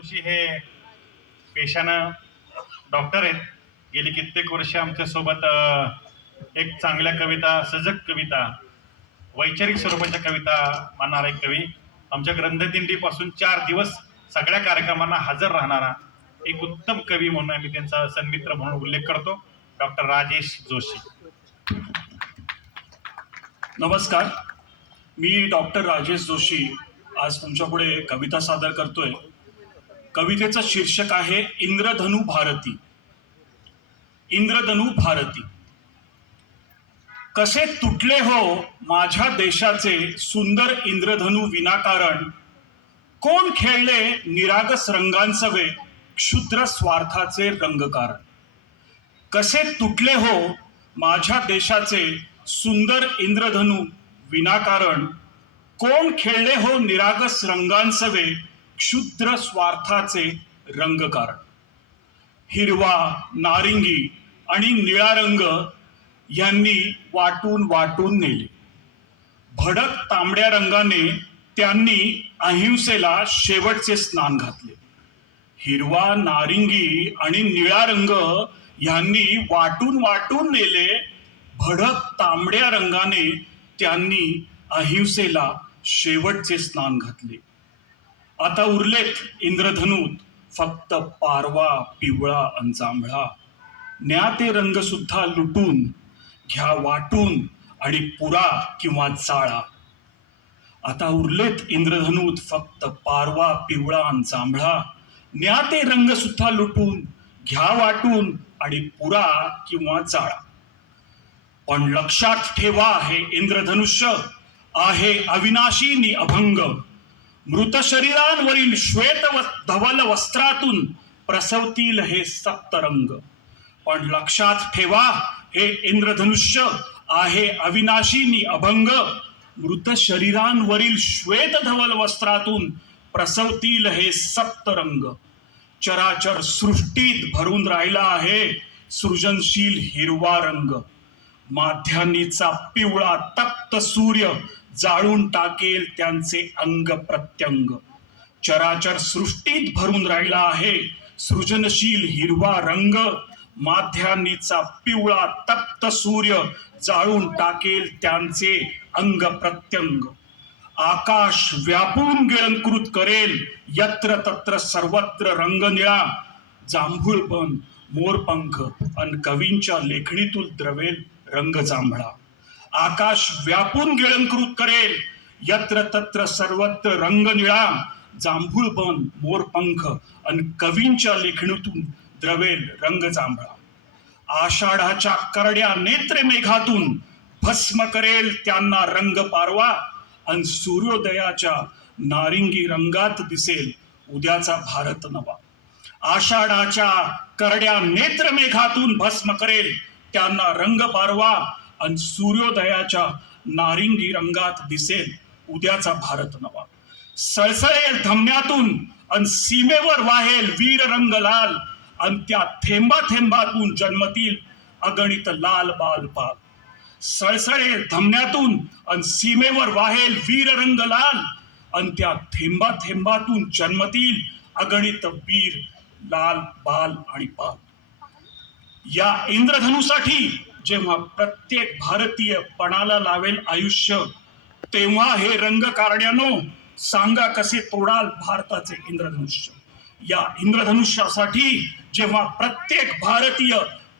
जोशी हे पेशानं डॉक्टर आहेत. गेली कित्येक वर्ष आमच्यासोबत एक चांगल्या कविता सजग कविता वैचारिक स्वरूपाच्या कविता मानणारा एक कवी. आमच्या ग्रंथदिंडीपासून चार दिवस सगळ्या कार्यक्रमांना हजर राहणारा एक उत्तम कवी म्हणून आम्ही त्यांचा सन्मित्र म्हणून उल्लेख करतो. डॉक्टर राजेश जोशी. नमस्कार. मी डॉक्टर राजेश जोशी आज तुमच्यापुढे कविता सादर करतोय. कवितेचं शीर्षक आहे इंद्रधनु भारती. इंद्रधनु भारती. कसे तुटले हो माझ्या देशाचे सुंदर इंद्रधनु विनाकारण? कोण खेळले निरागस रंगांसवे क्षुद्र स्वार्थाचे रंगकारण? कसे तुटले हो माझ्या देशाचे सुंदर इंद्रधनु विनाकारण? कोण खेळले हो निरागस रंगांसवे क्षुद्र स्वार्थाचे रंगकारण हिरवा नारिंगी आणि निळा रंग यांनी वाटून वाटून नेले. भडक तांबड्या रंगाने त्यांनी अहिंसेला शेवटचे स्नान घातले. हिरवा नारिंगी आणि निळा रंग यांनी वाटून वाटून नेले. भडक तांबड्या रंगाने त्यांनी अहिंसेला शेवटचे स्नान घातले. आता उरलेत इंद्रधनूत. फक्त पारवा पिवळा अन जांभळा. न्या ते रंग सुद्धा लुटून घ्या वाटून आणि पुरा किंवा जाळा. आता उरलेत इंद्रधनूत फक्त पारवा पिवळा अन जांभळा. न्या ते रंग सुद्धा लुटून घ्या वाटून आणि पुरा किंवा जाळा. पण लक्षात ठेवा हे इंद्रधनुष्य. आहे अविनाशी नि अभंग. मृत शरीरांवरील श्वेत धवल वस्त्रातून प्रसवतील हे सप्तरंग. पण लक्षात ठेवा हे इंद्रधनुष्य आहे अविनाशी नि अभंग. मृत शरीरांवरील श्वेत धवल वस्त्रातून प्रसवतील हे सप्तरंग. चराचर सृष्टीत भरून राहिला आहे सृजनशील हिरवा रंग. माध्यान्नीचा पिवळा तप्त सूर्य जाळून टाकेल त्यांचे अंग प्रत्यंग. चराचर सृष्टीत भरून राहिला आहे सृजनशील हिरवा रंग. माध्यान्नीचा पिवळा तप्त सूर्य जाळून टाकेल त्यांचे अंग प्रत्यंग. आकाश व्यापून गिळंकृत करेल यत्र तत्र सर्वत्र रंग निळा जांभूळपण मोरपंख अन कवींच्या लेखणीतून द्रवेल. रंग जांभळा. आकाश व्यापून गिळंकृत करेल. यत्र तत्र सर्वत्र रंग निळा. जांभूळ बन मोरपंख अन कवींच्या लेखणीतून द्रवेल रंग जांभळा. आषाढाच्या करड्या नेत्र मेघातून भस्म करेल त्यांना रंग पारवा अन सूर्योदयाच्या नारिंगी रंगात दिसेल उद्याचा भारत नवा. आषाढाच्या करड्या नेत्र मेघातून भस्म करेल त्यांना रंग पारवा अन सूर्योदयाच्या नारिंगी रंगात दिसेल उद्याचा भारत नवा. सळसळेल धमन्यातून अन सीमेवर वाहेल वीर रंग लाल अन त्या थेंबा थेंबातून जन्मतील अगणित लाल बाल पाल. सळसळेल धमन्यातून अन सीमेवर वाहेल वीर रंग लाल अन त्या थेंबा थेंबातून जन्मतील अगणित वीर लाल बाल आणि पाल. या इंद्रधनुसाठी जेव्हा प्रत्येक भारतीय पणाला लावेल आयुष्य तेव्हा हे रंग कारण्यानो सांगा कसे तोडाल भारताचे इंद्रधनुष्य. या इंद्रधनुष्यासाठी जेव्हा प्रत्येक भारतीय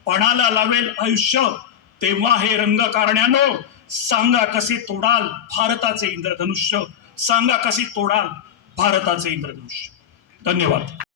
पणाला लावेल आयुष्य तेव्हा हे रंग कारण्यानो सांगा कसे तोडाल भारताचे इंद्रधनुष्य सांगा कसे तोडाल भारताचे इंद्रधनुष्य. धन्यवाद.